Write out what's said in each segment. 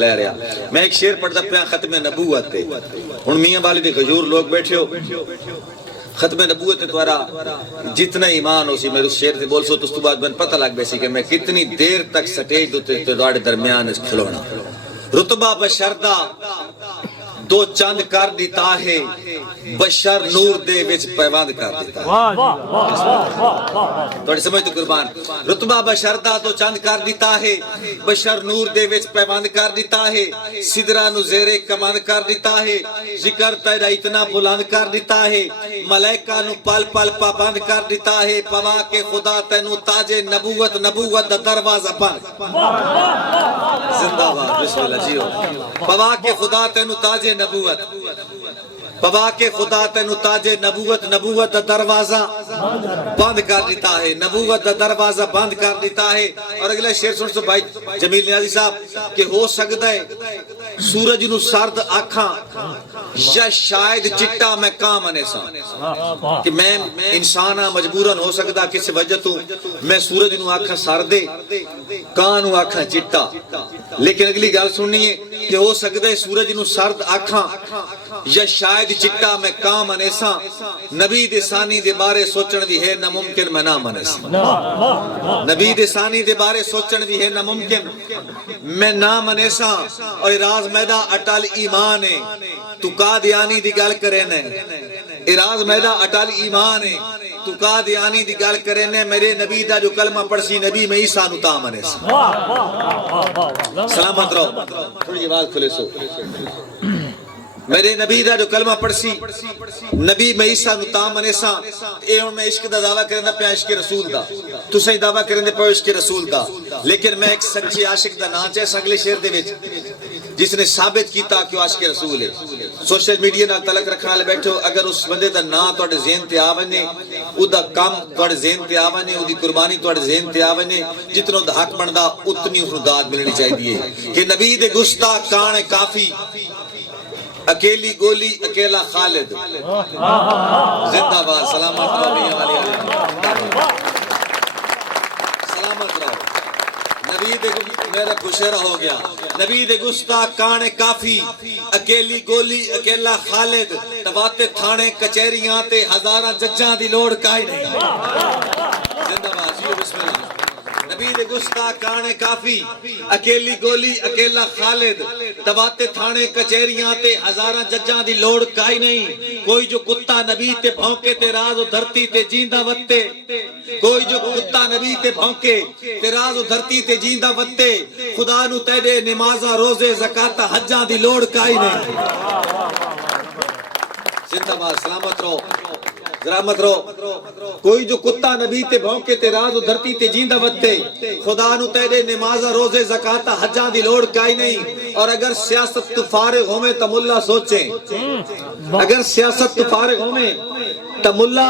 لے رہا میں ایک شعر پڑھتا پیا ختم نبوت تے ہن میاں والی دے غجور لوگ بیٹھے ہو ختم نبوت تمہارا جتنا ایمان ہو سی میرے اس شعر سے بول سو تو اس تو بعد میں پتہ لگ بیسی کہ میں کتنی دیر تک سٹیج تے تواڈے درمیان اس کھلونا رتبہ بشردہ دو چند کر دیتا ہے بشر نور دے وچ پیوند کر دیتا ہے تھوڑی سمجھ تو قربان رتبہ بشردہ دو چند کر دیتا ہے بشر نور دے وچ پیوند کر دیتا ہے سدرا نو زیرے کمند کر دیتا ہے ذکر تیرا اتنا بلند کر دیتا ہے ملائکہ نو پل پل پابند کر دیتا ہے پوا کے خدا تینو تاج نبوت دا دروازہ بند زندہ باد بسم اللہ جیو پوا کے خدا تینو تاج نبوت پوا کے خدا تینو تاج نبوت دا دروازہ بند کر دیتا ہے نبوت دا دروازہ بند کر دیتا ہے اور اگلا شعر سن سو بھائی جمیل نیازی صاحب کہ ہو سکتا ہے سورج نو سرد آکھاں یا شاید چٹا میں کام آنے سا کہ میں انسانا مجبوراً ہو سکتا کسی وجہ تو میں سورج نو آکھاں سردے کان نو آکھاں چٹا لیکن اگلی گل سننی ہے کہ ہو سکتا ہے سورج نو سرد آکھاں یا شاید چٹا میں کام آنے سا نبی دے ثانی دے بارے سوچن بھی ہے ناممکن میں نام آنے سا نبی دے ثانی دے بارے سوچن بھی ہے ناممکن میں نام آنے سا اور راز میدہ اٹل ایمان ہے تو قادیانی دی گل کرے نے راز میدہ اٹل ایمان ہے تو قادیانی دی گل کرے نے میرے نبی دا جو کلمہ پڑسی نبی میں عیسیٰ نو تام آنے سا سلامت رہو تھوڑی آواز کھلے سو میرے نبی دا جو کلمہ پڑسی نبی میں عیسیٰ نو تام آنے سا اے ہون میں عشق دا دعویٰ کرنے پہ عشق رسول دا تو صحیح دعویٰ کرنے پہ عشق رسول دا لیکن میں ایک سچے عاشق دا نانچے سنگلے شیر دے وچ جس نے ثابت کیتا کہ وہ عاشق رسول ہے سوشل میڈیا نال تعلق رکھنے والے بیٹھو اگر اس بندے دا نام تواڈے ذہن تے آونے او دا کام تواڈے ذہن تے آونے او دی قربانی تواڈے ذہن تے آونے جتنا دا حق بندا اتنی اس نو داد ملنی چاہیے کہ نبی دے گستاخ کان کافی اکیلی گولی اکیلا خالد زندہ باد سلامت رہو سلامت رہو نبی دے میرا کشیرہ ہو گیا نبی دے گستاخ کان کافی اکیلی گولی اکیلا خالد تواتے تھانے کچہریاں تے ہزاراں ججاں دی لوڑ کائی نہیں زندہ باد جیو بسم اللہ نبی دے گستاخ کانے کافی اکیلی گولی اکیلا خالد تواتے تھانے کچہریاں تے ہزاراں ججاں دی لوڑ کائی نہیں کوئی جو کتا نبی تے بھونکے تے راز و دھرتی تے جیندہ وتے کوئی جو کتا نبی تے بھونکے تے راز و دھرتی تے جیندہ وتے خدا نو تیرے نمازاں روزے زکاتاں حجاں دی لوڑ کائی نہیں زندہ باد سلامت رہو ذرامت رہو کوئی جو کتا نبی تے بھونکے تے راز و دھرتی تے جیندہ وتے خدا نو تیرے نمازاں روزے زکاتاں حجاں دی لوڑ کائی نہیں اور اگر سیاست تو فارغ ہومیں تو ملا سوچیں اگر سیاست تو فارغ ہومیں تو ملا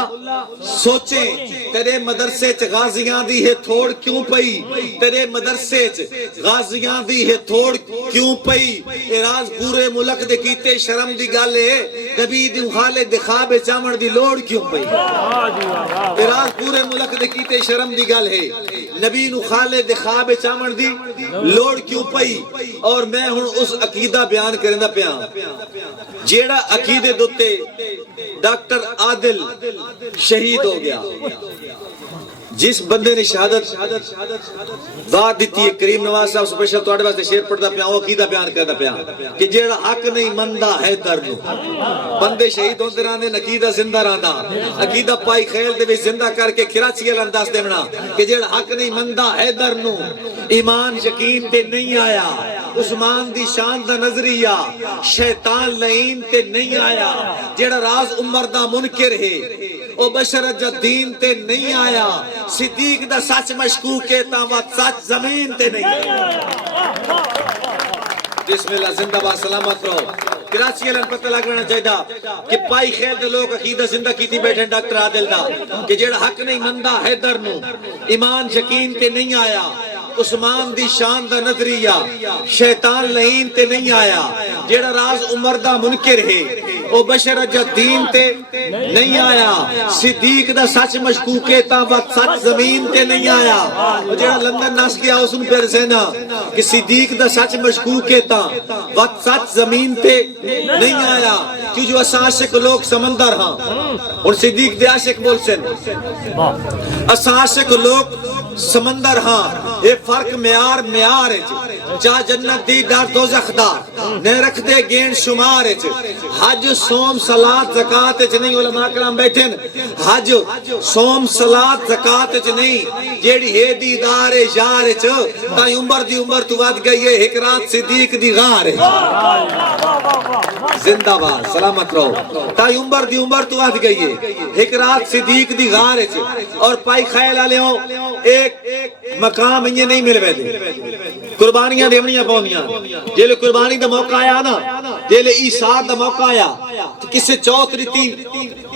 سوچیں تیرے مدرسے چ غازیاں دی ہے تھوڑ کیوں پئی تیرے مدرسے چ غازیاں دی ہے تھوڑ کیوں پئی راز پورے ملک دے کیتے شرم دی گل ہے نبی دی حالے دکھاوے چاون دی لوڑ کیوں پئی راز پورے ملک دے کیتے شرم دی گل ہے نبی نو خالے دکھاوے چاون دی لوڑ کیوں پئی اور میں ہن اس عقیدہ بیان کرندا پیا جیڑا عقیدے دوتے ڈاکٹر عادل شہید ہو گیا جس بندے نے شہادت وعد دیتی ہے کریم نواز صاحب سپیشل تواڈے واسطے شعر پڑھدا پیا او عقیدہ بیان کردا پیا کہ جیڑا حق نہیں مندا ہے در نو بندے شہید ہوندے رہندے عقیدہ زندہ رہندا عقیدہ پائی خیل دے وچ زندہ کر کے کراچی والا انداز دینا کہ جیڑا حق نہیں مندا ہے در نو ایمان یقین تے نہیں آیا عثمان دی شان دا نظریہ شیطان لعین تے نہیں آیا جیڑا راز عمر دا منکر ہے او بشر جدین تے نہیں آیا صدیق دا سچ مشکوک ہے تا وقت سچ زمین تے نہیں بسم اللہ زندہ باد سلامت رہو کراچی والے پتہ لگنا چاہیے کہ پائی خیل دے لوگ عقیدہ زندہ کیتی بیٹھے ڈاکٹر عادل دا کہ جیڑا حق نہیں مندا حیدر نو ایمان یقین تے نہیں آیا عثمان دی شان دا نظریہ شیطان لعین تے نہیں آیا جیڑا راز عمر دا منکر ہے او بشر اجا دین تے نہیں آیا صدیق دا سچ مشکوکے تا وقت سچ زمین تے نہیں آیا او جڑا لندن نس گیا اس نے پھر سینا کہ صدیق دا سچ مشکوکے تا وقت سچ زمین تے نہیں آیا کیوں جو عاشق لوگ سمندر ہاں اور صدیق دے عاشق بول سن عاشق لوگ سمندر ہاں یہ فرق معیار ہے جا جنت دی ڈر دوزخ دا نے رکھ دے گین شمار ہے حج سوم صلات زکات وچ نہیں علماء کرام بیٹھے حج سوم صلات زکات وچ نہیں جیڑی ہے دیدار یار وچ تا عمر دی عمر تو ود گئی ہے ایک رات صدیق دی غار ہے زندہ باد سلامت رہو تا عمر دی عمر تو ود گئی ہے ایک رات صدیق دی غار وچ اور پائی خیال والے ہو ایک مقام یہ نہیں مل ویدے قربانیاں دیونیاں پاؤندیاں جیلے قربانی دا موقع آیا نا جیلے عیسیٰ دا موقع آیا کسے چوتھ دیتی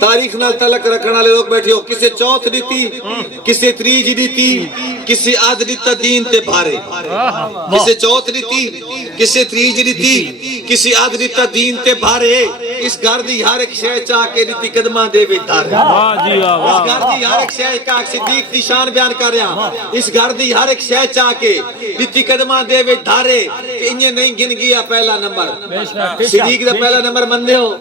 تاریخ نال تعلق رکھنے والے لوگ بیٹھے ہو کسے چوتھ دیتی کسے تریج دیتی کسے آدھ دیتا دین تے بھارے کسے چوتھ دیتی کسے تریج دیتی کسے آدھ دیتا دین تے بھارے اس گھر دی ہر ایک شے چاہ کے دیتی قدمہ دے بیتارے اس گھر دی ہر ایک شے کا صدیق دی شان بیان کر رہا اس گھر دی ہر ایک شے چاہ کے دیتی قدمہ دے بیتارے کہ انہیں نہیں گن گیا پہلا نمبر صدیق دا پہلا نمبر مندے ہو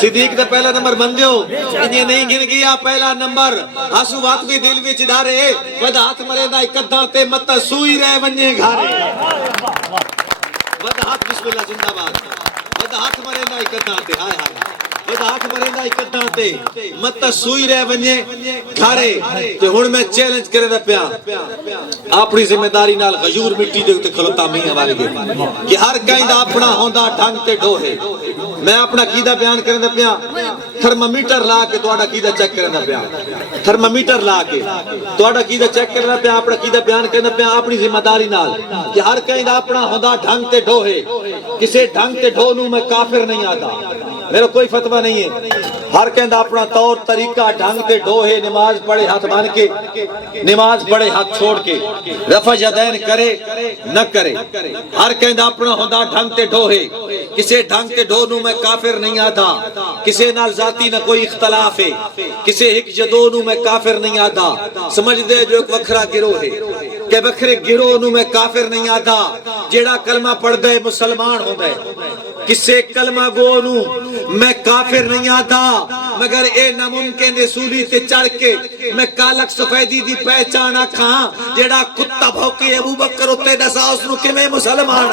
صدیق دا پہلا نمبر مندے ہو انہیں نہیں گن گیا پہلا نمبر ہسو بات بھی دل وچ دارے ود ہاتھ مرے دا اکدھاں تے متا سوئی رہ ونجے گھارے ود ہاتھ بسم اللہ زندہ باد ود ہاتھ مرے دا اکدھاں تے ہائے ہائے ود ہاتھ مرے دا اکدھاں تے متا سوئی رہ ونجے گھارے تے ہن میں چیلنج کرے دا پیا اپنی ذمہ داری نال غیور مٹی دے تے کھلوتا میاں والے دے کہ ہر کہیں دا اپنا ہوندا ڈھنگ تے ڈوہے میں اپنا قیدہ بیان کرنے دا پیا تھرمامیٹر لا کے تواڈا قیدہ چیک کرنے دا پیا تھرمامیٹر لا کے تواڈا قیدہ چیک کرنے دا پیا اپنا قیدہ بیان کرنے دا پیا اپنی ذمہ داری نال کہ ہر کہیں دا اپنا ہوندا ڈھنگ تے ڈوہے کسے ڈھنگ تے ڈھو نوں میں کافر نہیں آتا میرا کوئی فتوہ نہیں ہے ہر کہیں دا اپنا طور طریقہ ڈھنگ تے ڈوہے نماز پڑھے ہاتھ بان کے نماز پڑھے ہاتھ چھوڑ کے رفع یدین کرے نہ کرے ہر کہیں دا اپنا ہوندا ڈھنگ تے ڈوہے کسے ڈھنگ تے ڈھو نوں میں کافر نہیں آتا کسے نال ذاتی نہ کوئی اختلاف ہے کسے ایک جدو نوں میں کافر نہیں آتا سمجھ دے جو ایک وکھرا گروہ ہے کہ وکھرے گروہ نوں میں کافر نہیں آتا جیڑا کلمہ پڑھ دے مسلمان ہو دے کسے کلمہ گو نوں میں کافر نہیں آتا مگر اے ناممکن رسولی تے چڑھ کے میں کالک سفیدی دی پہچانا کھاں جیڑا کتا بھوکے ابو بکر اتے دسا اس نوں کہ میں مسلمان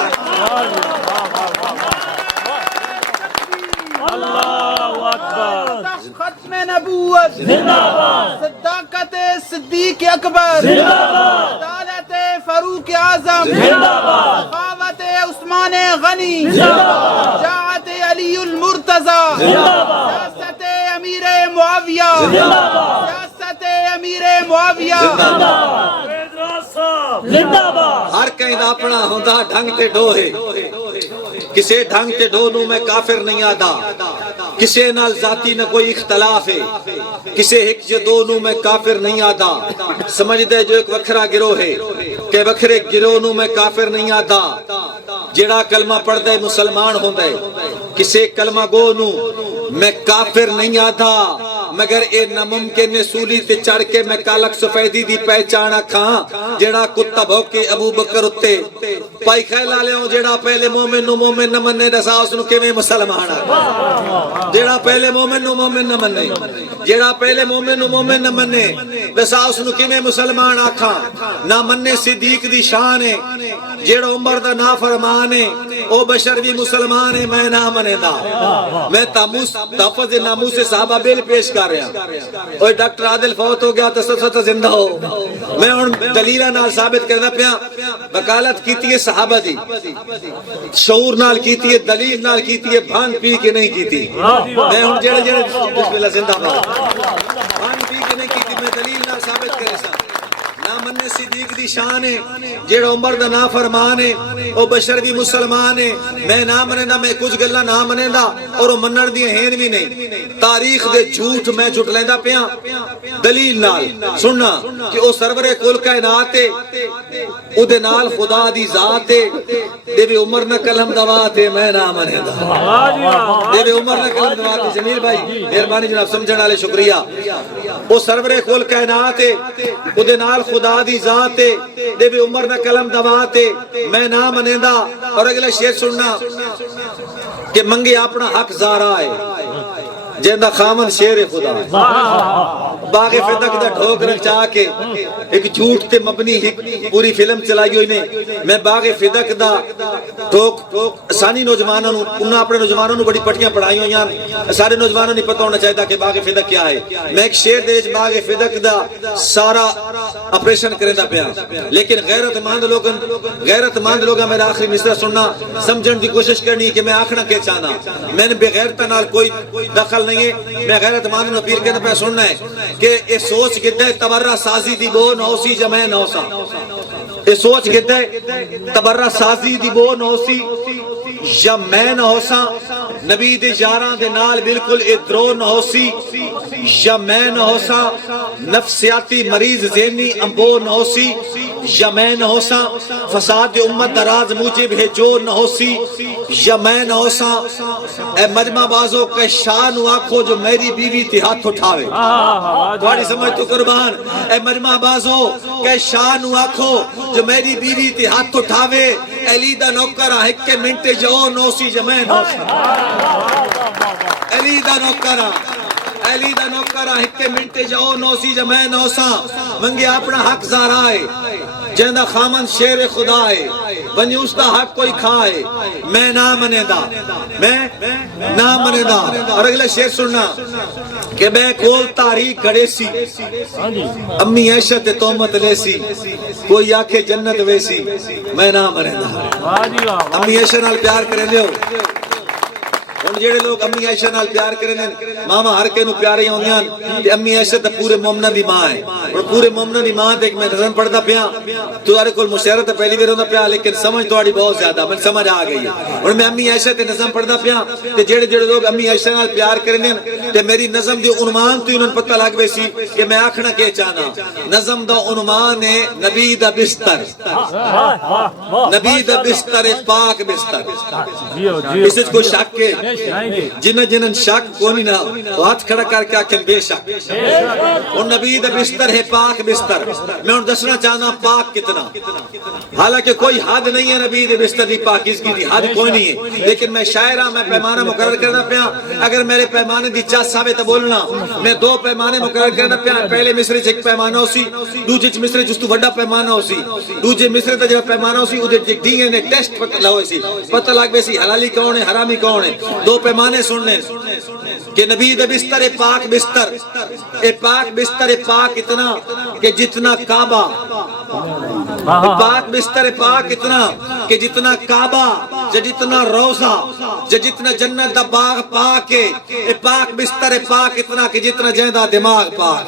اللہ اکبر ختم نبوت زندہ باد صداقت صدیق اکبر زندہ باد عدالت فاروق اعظم زندہ باد سخاوت عثمان غنی زندہ باد شجاعت علی المرتضی زندہ باد سیاست امیر معاویہ زندہ باد سیاست امیر معاویہ زندہ باد زندہ باد ہر کہیں دا اپنا ہوندا ڈھنگ تے ڈوہے کسے ڈھنگ تے ڈھو نوں میں کافر نہیں آتا کسے نال ذاتی نہ کوئی اختلاف ہے کسے ایک جدو نوں میں کافر نہیں آتا سمجھ دے جو ایک وکھرا گروہ ہے کہ وکھرے گروہ نوں میں کافر نہیں آتا جیڑا کلمہ پڑھ دے مسلمان ہوں دے کسے کلمہ گو نوں میں کافر نہیں آتا مگر اے ناممکن سولی تے چڑھ کے میں کالک سفیدی دی پہچانا کھاں جیڑا کتا بھوکے ابو بکر اتے پائی خیال آلے ہوں جیڑا پہلے مومن نو مومن نہ مننے دسا اس نو کیویں مسلمان جیڑا پہلے مومن نو مومن نہ مننے جیڑا پہلے مومن نو مومن نہ مننے دسا اس نو کیویں مسلمان آکھاں نہ مننے صدیق دی شان ہے جیڑا عمر دا نافرمان ہے او بشر بھی مسلمان ہے میں نہ منے دا میں تحفظ ناموس صحابہ بل پیش کر رہا اوہ ڈاکٹر عادل فوت ہو گیا تو سب زندہ ہو میں ان دلیلہ نال ثابت کرنا پیا وکالت کیتی ہے صحابہ دی شعور نال کیتی ہے دلیل نال کیتی ہے بھانگ پی کے نہیں کیتی میں ان جڑے جڑے بسم اللہ زندہ بھانگ پی کے نہیں کیتی میں دلیل نال ثابت کرے سا نامن صدیق دی شان ہے جیڑا عمر دا نافرمان ہے او بشر بھی مسلمان ہے میں نہ منیندا میں کچھ گلاں نہ منیندا اور او منن دی ہیں بھی نہیں تاریخ دے جھوٹ میں جھٹ لیندا پیا دلیل نال سننا کہ او سرور کل کائنات اودے نال خدا دی ذات ہے دے بھی عمر نہ کلم دوات ہے میں نہ منیدا دے بھی عمر نہ کلم دوات ہے جمیل بھائی مہربانی جناب سمجھن والے شکریہ او سرور کل کائنات ہے اودے نال خدا دی ذات ہے دے بھی عمر نہ کلم دوات ہے میں نہ منیدا اور اگلا شعر سننا کہ منگے اپنا حق زارا ہے جیندہ خامن شیر خدا ہے باغ فدق دا ڈھوک رچا کے ایک جھوٹ تے مبنی پوری فلم چلائی ہوئی نے میں باغ فدق دا ڈھوک سانی نوجوانوں انہاں اپنے نوجوانوں بڑی پٹیاں پڑھائی ہوئی ہیں سارے نوجوانوں نہیں پتہ ہونا چاہتا کہ باغ فدق کیا ہے میں ایک شیر دے باغ فدق دا سارا آپریشن کرنا پیا لیکن غیرت مند لوگاں میرا آخری مصرع سننا سمجھن دی کوشش کرنی کہ میں آکھنا کیا چاہنا میں نے بغیرت نال کوئی دخل نہیں ہے میں غیرت مند نو پیر کہنا پہ سننا ہے کہ اے سوچ گدے تبرہ سازی دی بو نوسی جمع نوسا اے سوچ گدے تبرہ سازی دی بو نوسی یا میں نہ ہوسا نبی دے یاراں دے نال بالکل ادرو نہ ہوسی یا میں نہ ہوسا نفسیاتی مریض ذہنی امبو نہ ہوسی یا میں نہ ہوسا فساد امت دراز موجب ہے جو نہ ہوسی یا میں نہ ہوسا اے مجمع بازوں کے شان آنکھو جو میری بیوی تے ہاتھ اٹھاوے تھوڑی سمجھ تو قربان اے مجمع بازوں کے شان آنکھو جو میری بیوی تے ہاتھ اٹھاوے علی دا نوکرہ ہکے منٹے جو نوسی جمع نوسا علی دا نوکرہ ہکے منٹے جو نوسی جمع نوسا منگے اپنا حق زارا ہے جیندہ خامن شیر خدا ہے ونی اس دا حق کوئی کھائے میں نہ منیدا اور اگلا شیر سننا کہ میں کول تاریخ گھڑے سی امی عیشت تومت لے سی کوئی آکھے جنت ویسی میں نہ منیدا امی عیشت نال پیار کرے لیو ان جیڑے لوگ امی عائشہ نال پیار کریں ماما ہر کے نو پیارے ہوندیاں تے امی عائشہ تے پورے مومنہ دی ماں ہے اور پورے مومنہ دی ماں تے ایک میں نظم پڑھدا پیا تہاڈے کول مشاعرہ تے پہلی بار ہوندا پیا لیکن سمجھ تہاڈی بہت زیادہ من سمجھ آ گئی ہے اور میں امی عائشہ تے نظم پڑھدا پیا تے جیڑے لوگ امی عائشہ نال پیار کریں تے میری نظم دی عنوان تو انہاں پتہ لگ ویسی کہ میں آکھنا کی چاہنا نظم دا عنوان ہے نبی دا بستر پاک بستر اس وچ کوئی شک ہے جنن شک کونی نہ ہاتھ کھڑا کر کے آکھیں بے شک اور نبی دا بستر ہے پاک بستر میں ان دسنا چاہنا پاک کتنا حالانکہ کوئی حد نہیں ہے نبی دے بستر دی پاکیزگی دی حد کوئی نہیں ہے لیکن میں شاعرہ میں پیمانہ مقرر کرنا پیا اگر میرے پیمانے دی چاہ ثابت بولنا میں دو پیمانے مقرر کرنا پیا پہلے مصرے چ ایک پیمانہ ہو سی دوجے چ مصرے جس تو بڑا پیمانہ ہو سی دوجے مصرے تے جڑا پیمانہ ہو سی Uday D N a test پتہ لگ ویسی حلالی کون ہے حرامی کون ہے دو پیمانے سننے کہ نبی دے بستر پاک بستر پاک اتنا کہ جتنا کعبہ پاک بستر پاک اتنا کہ جتنا کعبہ جتنا روزہ جتنا جنت دا باغ پاک ہے پاک بستر پاک اتنا کہ جتنا جیندہ دماغ پاک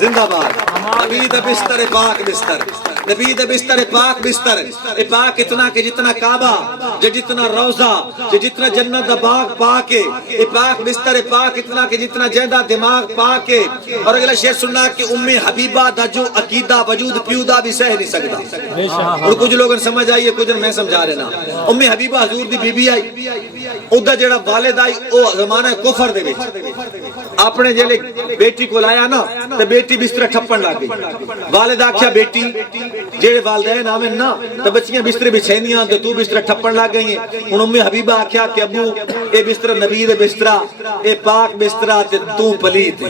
زندہ باد نبی دا بستر پاک بستر نبی دا بستر پاک بستر پاک اتنا کہ جتنا کعبہ جتنا روزہ جتنا جنت دا باغ پاک ہے پاک بستر پاک اتنا کہ جتنا جیندہ دماغ پاک ہے اور اگلا شعر سننا کہ ام حبیبہ دا جو عقیدہ وجود پیودا بھی سہ نہیں سکتا اور کچھ لوگوں سمجھ آئیے کچھ میں سمجھا رہنا ام حبیبہ حضور دی بی بی آئی ادھا جڑا والد آئی او زمانہ کفر دے وچ اپنے جلے بیٹی کو لایا نا تے بیٹی بستر ٹھپن لگ گئی والد آکھیا بیٹی جڑے والدین آویں نا تے بچیاں بستر بچھیندیاں تے تو بستر ٹھپن لگ گئی ہیں ہن ام حبیبہ آکھیا کہ ابو اے بستر نبی دے بسترا اے پاک بسترا تے تو پلیت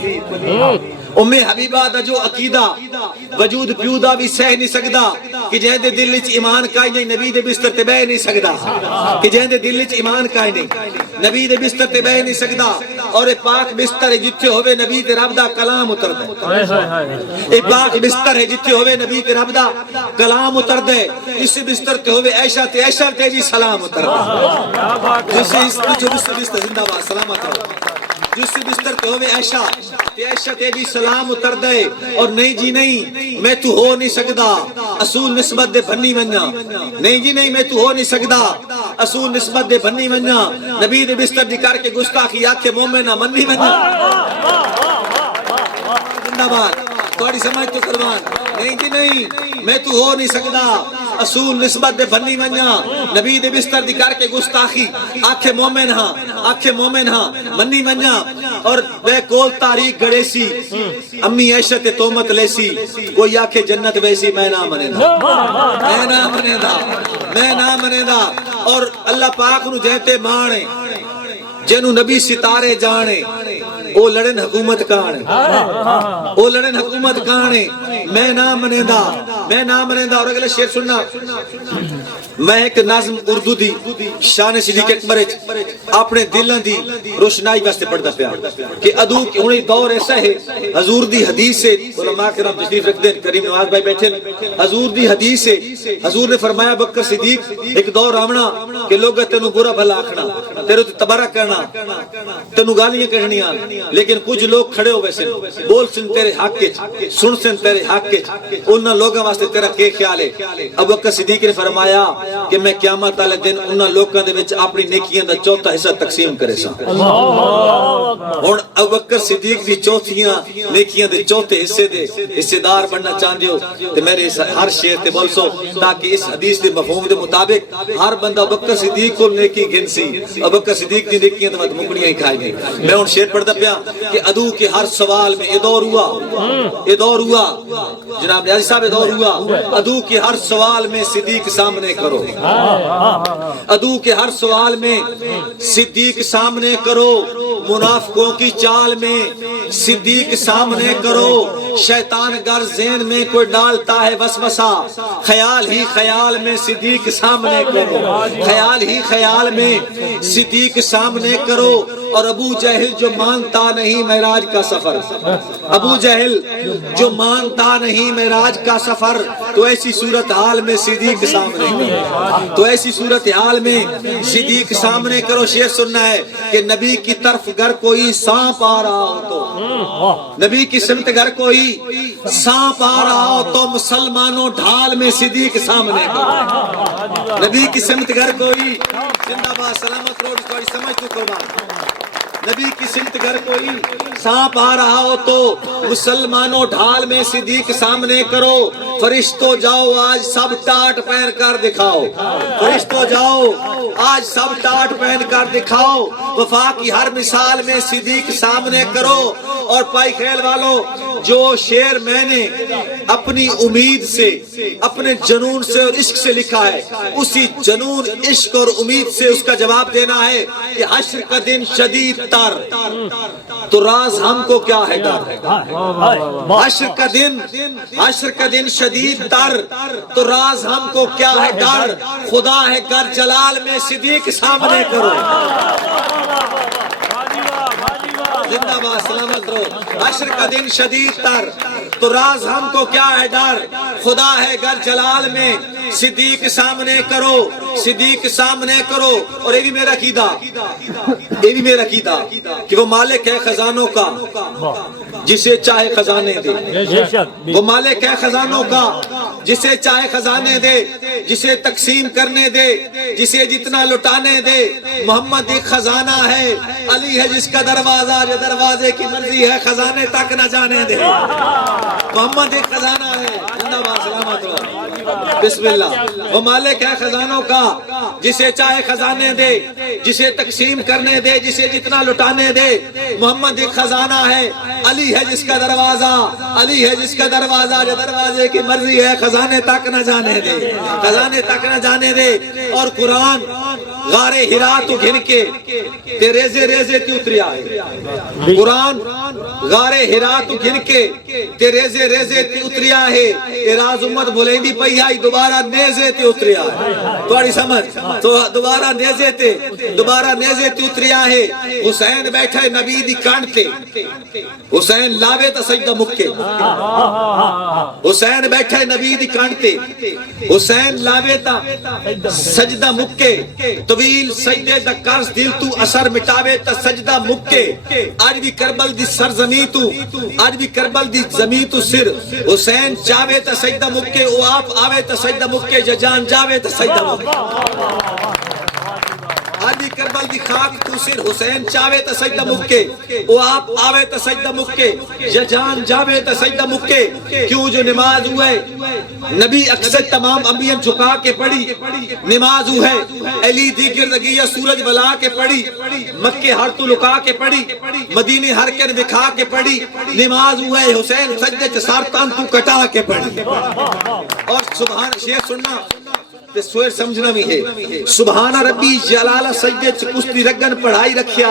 ام حبیبہ دا جو عقیدہ وجود پیودا بھی سہ نہیں سکدا کہ جہاں دے دل وچ ایمان کائیں نہیں نبی دے بستر تے بہ نہیں سکدا کہ جہاں دے دل وچ ایمان کائیں نہیں نبی دے بستر تے بہ نہیں سکدا اور اے پاک بستر ہے جتھے ہوے نبی تے رب دا کلام اتردا اے پاک بستر ہے جتھے ہوے نبی تے رب دا کلام اتردا اس بستر تے ہوے عائشہ تے بھی سلام اتردا جس بستر زندہ باد سلامت رہو جس بستر تے ہوے عائشہ تے بھی سلام اتر دے اور نہیں جی نہیں میں تو ہو نہیں سکدا اصول نسبت دے بھنی ونجا نہیں جی نہیں میں تو ہو نہیں سکدا اصول نسبت دے بھنی ونجا نبی دے بستر دی کر کے گستاخی آکھے مومنہ منی ونجا زندہ باد تھوڑی سمجھ تو قربان نہیں جی نہیں میں تو ہو نہیں سکتا اصول نسبت دے بنی منیا نبی دے بستر دی کر کے گستاخی آکھے مومن ہاں منی منیا اور بے کول تاریخ گڑے سی امی عائشہ تے تومت لے سی کوئی آکھے جنت ویسی میں نہ منے دا اور اللہ پاک نو جہتے مانے جنو نبی ستارے جانے او لڑن حکومت کانے میں نہ منے دا اور اگلے شعر سننا میں ایک نظم اردو دی شان صدیق اکبر اپنے دلوں دی روشنائی واسطے پڑھدا پیا کہ ادو ہن دور ایسا ہے حضور دی حدیث سے علماء کرام تشریف رکھتے ہیں کریم نواز بھائی بیٹھے حضور دی حدیث سے حضور نے فرمایا بکر صدیق ایک دور آونا کہ لوگ تینوں برا بھلا آکھنا تیرے تے تبرک کرنا تینوں گالیاں کہنیاں لیکن کچھ لوگ کھڑے ہو ویسے بول سن تیرے حق وچ سن سن تیرے حق وچ انہاں لوگاں واسطے تیرا کی خیال ہے ابو بکر صدیق نے فرمایا کہ میں قیامت والے دن انہاں لوکاں دے وچ اپنی نیکیاں دا چوتھا حصہ تقسیم کرے سا ہن ابو بکر صدیق دی چوتھیاں نیکیاں دے چوتھے حصے دے حصے دار بننا چاہندے ہو تے میرے ہر شعر تے بول سو تاکہ اس حدیث دے مفہوم دے مطابق ہر بندہ ابو بکر صدیق کو نیکی گنسی ابو بکر صدیق دی نیکیاں تے مکڑیاں ہی کھائے گئے میں ہن شعر پڑھدا پیا کہ ادو کے ہر سوال میں یہ دور ہوا جناب نیازی صاحب یہ دور ہوا ادو کے ہر سوال میں صدیق سامنے کرو ادو کے ہر سوال میں صدیق سامنے کرو منافقوں کی چال میں صدیق سامنے کرو شیطان گر ذہن میں کوئی ڈالتا ہے وسوسہ خیال ہی خیال میں صدیق سامنے کرو خیال میں صدیق سامنے کرو اور ابو جہل جو مانتا نہیں معراج کا سفر ابو جہل جو مانتا نہیں معراج کا سفر تو ایسی صورتحال میں صدیق سامنے کرو شعر سننا ہے کہ نبی کی طرف گر کوئی سانپ آ رہا ہو تو نبی کی سمت گر کوئی سانپ آ رہا ہو تو مسلمانوں ڈھال میں صدیق سامنے کرو نبی کی سمت گر کوئی زندہ باد سلامت روڈ تھوڑی سمجھ تو قربان نبی کی سمت گر کوئی سانپ آ رہا ہو تو مسلمانوں ڈھال میں صدیق سامنے کرو فرشتوں جاؤ آج سب ٹاٹ پہن کر دکھاؤ فرشتوں جاؤ آج سب ٹاٹ پہن کر دکھاؤ وفا کی ہر مثال میں صدیق سامنے کرو اور پائی خیل والوں جو شعر میں نے اپنی امید سے اپنے جنون سے اور عشق سے لکھا ہے اسی جنون عشق اور امید سے اس کا جواب دینا ہے کہ حشر کا دن شدید تر تو راز ہم کو کیا ہے ڈر حشر کا دن شدید تر تو راز ہم کو کیا ہے ڈر خدا ہے گر جلال میں صدیق سامنے کرو زندہ باد سلامت رہو حشر کا دن شدید تر تو راز ہم کو کیا ہے ڈر خدا ہے گر جلال میں صدیق سامنے کرو اور یہ بھی میرا عقیدہ کہ وہ مالک ہے خزانوں کا جسے چاہے خزانے دے وہ مالک ہے خزانوں کا جسے چاہے خزانے دے جسے تقسیم کرنے دے جسے جتنا لٹانے دے محمد ایک خزانہ ہے علی ہے جس کا دروازہ جو دروازے کی مرضی ہے خزانے تک نہ جانے دے محمد ایک خزانہ ہے زندہ باد سلامت رہو بسم اللہ وہ مالک ہے خزانوں کا جسے چاہے خزانے دے جسے تقسیم کرنے دے جسے جتنا لٹانے دے محمد ایک خزانہ ہے علی ہے جس کا دروازہ جو دروازے کی مرضی ہے خزانے تک نہ جانے دے اور قرآن غار ہرا تو گھن کے تے ریزے تے اتریا ہے قرآن غار ہرا تو گھن کے تے ریزے تے اتریا ہے راز امت بھولیندی پئی آئی دوبارہ نیزے تے اتریا ہے تھوڑی سمجھ تو دوبارہ نیزے تے اتریا ہے حسین بیٹھے نبی دی کانٹ تے حسین لاوے تا سجدہ مکے حسین بیٹھے نبی دی کانٹ تے حسین لاوے تا سجدہ مکے طویل سجدے دا قرض دل تو اثر مٹاوے تا سجدہ مکے آج بھی کربل دی سرزمین تو سر حسین چاوے تا سجدہ مکے او آپ آوے تا سجدہ مکے جان جاوے تا سجدہ مکے آج نبی کربل دی خاک تو سر حسین چاہے تو سجدہ مکے وہ آپ آوے تو سجدہ مکے یا جان جاوے تو سجدہ مکے کیوں جو نماز ہوئے نبی اکثر تمام انبیاء جھکا کے پڑھی نماز ہوئے علی دیگر لگیا سورج بلا کے پڑھی مکے ہر تو لکا کے پڑھی مدینے ہر کر بکھا کے پڑھی نماز ہوئے حسین سجدے چسارتان تو کٹا کے پڑھی اور سبحان شیخ سننا تے سویر سمجھنا بھی ہے سبحان ربی جلالہ سجدے چکستی رگن پڑھائی رکھیا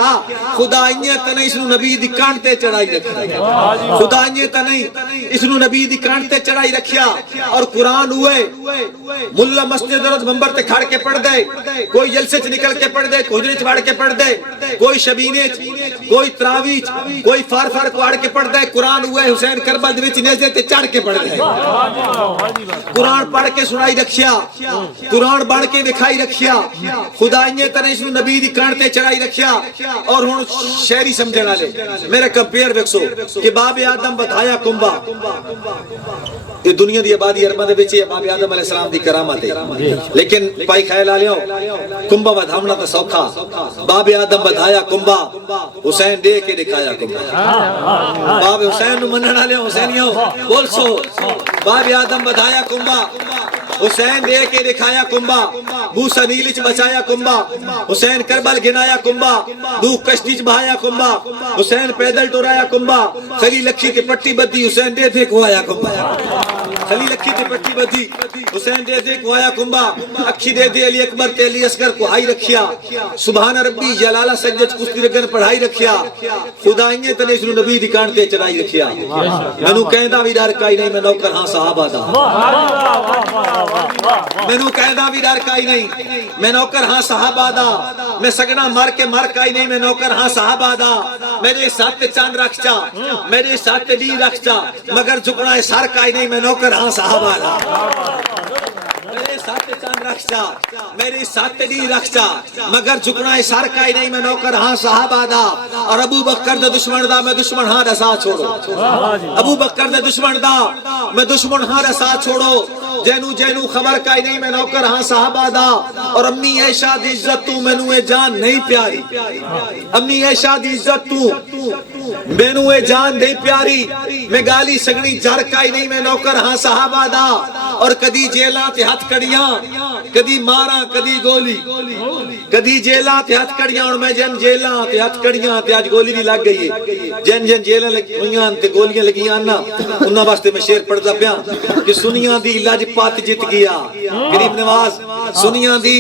خدا انہیں تنہیں اس نبی دی کانٹے چڑھائی رکھیا خدا انہیں تنہیں اس نبی دی کانٹے چڑھائی رکھیا اور قرآن ہوئے ملہ مسجد روز منبر تے کھڑ کے پڑھ دے کوئی جلسے چ نکل کے پڑھ دے کوئی جلسے چ پڑھ کے پڑھ دے کوئی شبینے کوئی تراویچ کوئی فار کو آڑ کے پڑھ دے قرآن ہوئے حسین کربل دوچ نیزے تے چڑھ کے پڑھ دے قرآن پڑھ کے سنائی رکھیا قرآن بڑھ کے دکھائی رکھیا خدا انہیں طرح اس نبی دی کانٹے چڑھائی رکھیا اور ہن شہری سمجھنا لے میرے کمپیئر ویکسو کہ باب آدم بدھایا کمبا یہ دنیا دی آبادی ارباں دے وچ باب آدم علیہ السلام دی کرامت ہے لیکن پائی خیال آ لیو کمبا بدھاونا تو سوکھا باب آدم بدھایا کمبا حسین دے کے دکھایا کمبا باب حسین نو منن والے حسینیو بول سو باب آدم بدھایا کمبا حسین دے کے دکھایا کمبا موسیٰ نیلچ بچایا کمبا حسین کربل گنایا کمبا دو کشتیچ بہایا کمبا حسین پیدل ٹورایا کمبا خلیل لکھی کے پٹی بدھی حسین دے دے کو آیا کمبا خلیل لکھی کے پٹی بدھی حسین دے دے کو آیا کمبا اکھی دے دے علی اکبر تے علی اصغر کو ہائی رکھیا سبحان ربی جلالہ سجد کستی رگن پڑھائی رکھیا خدا انہیں تنے اس نبی دی کانٹے چڑھائی رکھیا منو کہندہ بھی ڈر کائی نہیں میں نوکر ہاں صحابہ دا مینو کہدا بھی ڈر کائی نہیں میں نوکر ہاں صحابہ دا میں سگنا مر کے مر کائی نہیں میں نوکر ہاں صحابہ دا میرے ساتھ چاند رکھ چا میرے ساتھ دی رکھ چا مگر جھکنا ہے سار کائی نہیں میں نوکر ہاں صحابہ دا میرے ساتھ چاند رکھ چا میرے ساتھ دی رکھ چا مگر جھکنا ہے سار کائی نہیں میں نوکر ہاں صحابہ دا اور ابو بکر دا دشمن دا میں دشمن ہاں رسا چھوڑو ابو بکر دا دشمن دا میں دشمن ہاں رسا چھوڑو جینو خبر کائی نہیں میں نوکر ہاں صحابہ دا اور امی عائشہ دی عزت تو میں نوے جان نہیں پیاری امی عائشہ دی عزت تو میں نوے جان نہیں پیاری میں گالی سگنی جر کائی نہیں میں نوکر ہاں صحابہ دا اور کدی جیلہ تے ہتھ کڑیاں کدی مارا کدی گولی کدی جیلہ تے ہتھ کڑیاں اور میں جن جیلہ تے ہتھ کڑیاں تے آج گولی بھی لگ گئی ہے جن جیلہ لگیاں تے گولیاں لگیاں نا انہاں واسطے میں شیر پڑھتا پیا کہ سنیاں دی لج پات جت گیا غریب نواز سنیاں دی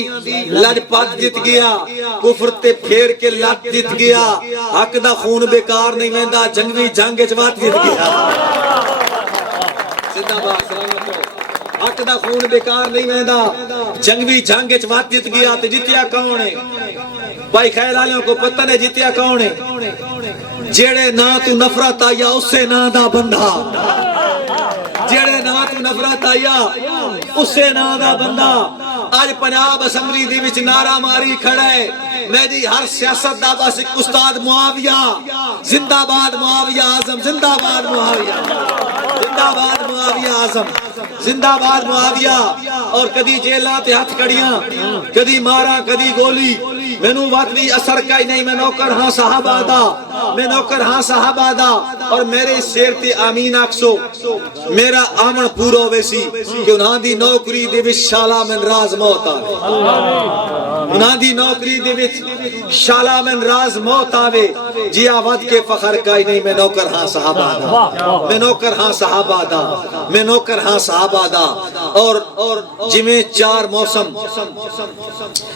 لج پات جت گیا کفر تے پھیر کے لت جت گیا حق دا خون بیکار نہیں ویندا جنگوی جنگ وچ وات جت گیا زندہ باد سلامت ہو حق دا خون بیکار نہیں ویندا جنگوی جنگ وچ وات جت گیا تے جتیا کون ہے بھائی خیال والوں کو پتہ نہیں جتیا کون ہے جیڑے نا تو نفرت آیا اسے نا دا بندہ جیڑے نا تو نفرت آیا اسے نا دا بندہ آج پنجاب اسمبلی دی وچ نعرہ ماری کھڑا ہے میری ہر سیاست دا بس ایک استاد معاویہ زندہ باد معاویہ اعظم زندہ باد معاویہ زندہ باد معاویہ اعظم زندہ باد معاویہ اور کدی جیلہ تے ہتھ کڑیاں کدی مارا کدی گولی مینوں وقتی اثر کائی نہیں میں نوکر ہاں صحابہ دا میں نوکر ہاں صحابہ دا اور میرے شیر تے آمین آکسو میرا آمن پورو ویسی کہ انہاں دی نوکری دے وچ شالا من راز موت آوے انہاں دی نوکری دے وچ شالا من راز موت آوے جی آواد کے فخر کائی نہیں میں نوکر ہاں صحابہ دا میں نوکر ہاں صحابہ دا میں نوکر ہاں صحابہ دا اور جمیں چار موسم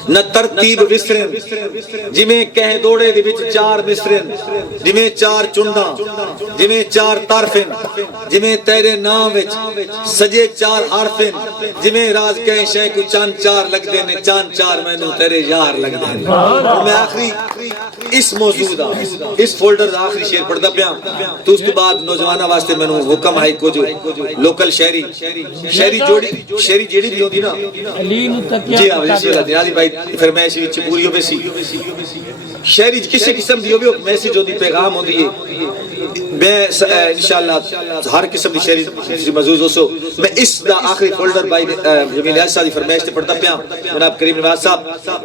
نہ ترتیب وسرن جمیں کہہ دوڑے دے وچ چار مصرن جمیں چار چنڈاں جمیں چار طرفن جمیں تیرے نام وچ سجے چار حرفن جمیں راز کہیں شے کو چاند چار لگ دینے چاند چار میں نو تیرے یار لگ دینے اور میں آخری اس موضوع دا اس فولڈر دا آخری شیر پڑھتا پیا تو اس کے بعد نوجوانہ واسطے میں نو حکم ہے کو جو لوکل شہری جیڑی بھی ہوتی نا جی ہاں بسم اللہ علی بھائی پھر میں اسی وچ پوری ہوے سی شہری کسی قسم دی ہوے میسج ہوندی پیغام ہوندی ہے میں انشاءاللہ ہر قسم کی شہری مزوز ہو سو میں اس دا آخری فولڈر بائی جمیل حاج صاحب فرمائش تے پڑھتا پیا جناب کریم نواز صاحب،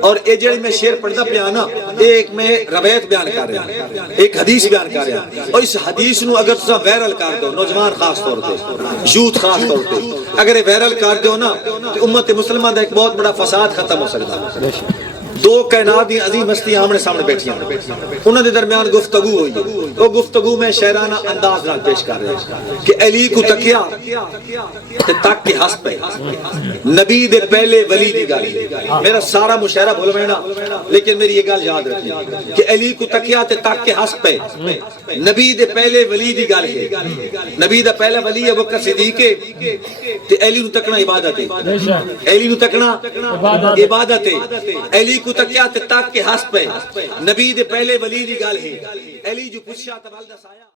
اور اے جڑی میں شعر پڑھتا پیا نا ایک میں روایت بیان کر رہا ہوں، ایک حدیث بیان کر رہا ہوں، اور اس حدیث نو اگر تساں وائرل کر دو، نوجوان خاص طور پہ یوتھ خاص طور پہ اگر یہ وائرل کر دو نا تو امت مسلمہ دا ایک بہت بڑا فساد ختم ہو سکتا ہے۔ دو کائنات دی عظیم ہستیاں آمنے سامنے بیٹھی ہیں، انہوں نے درمیان گفتگو ہوئی، وہ گفتگو میں شاعرانہ انداز نال پیش کر رہے ہیں کہ علی کو تکیا تے تک کے ہس پے، نبی دے پہلے ولی دی گل، میرا سارا مشاعرہ بھول میں نا لیکن میری یہ گل یاد رکھیں کہ علی کو تکیا تے تک کے ہس پے، نبی دے پہلے ولی دی گل ہے، نبی دا پہلا ولی ابو بکر صدیق تے علی نو تکنا عبادت ہے، علی نو تکنا عبادت ہے، علی کو تکیا تے تک کے ہس پے، نبی دے پہلے ولی دی گل ہے، علی جو پوچھا تے والدہ سایا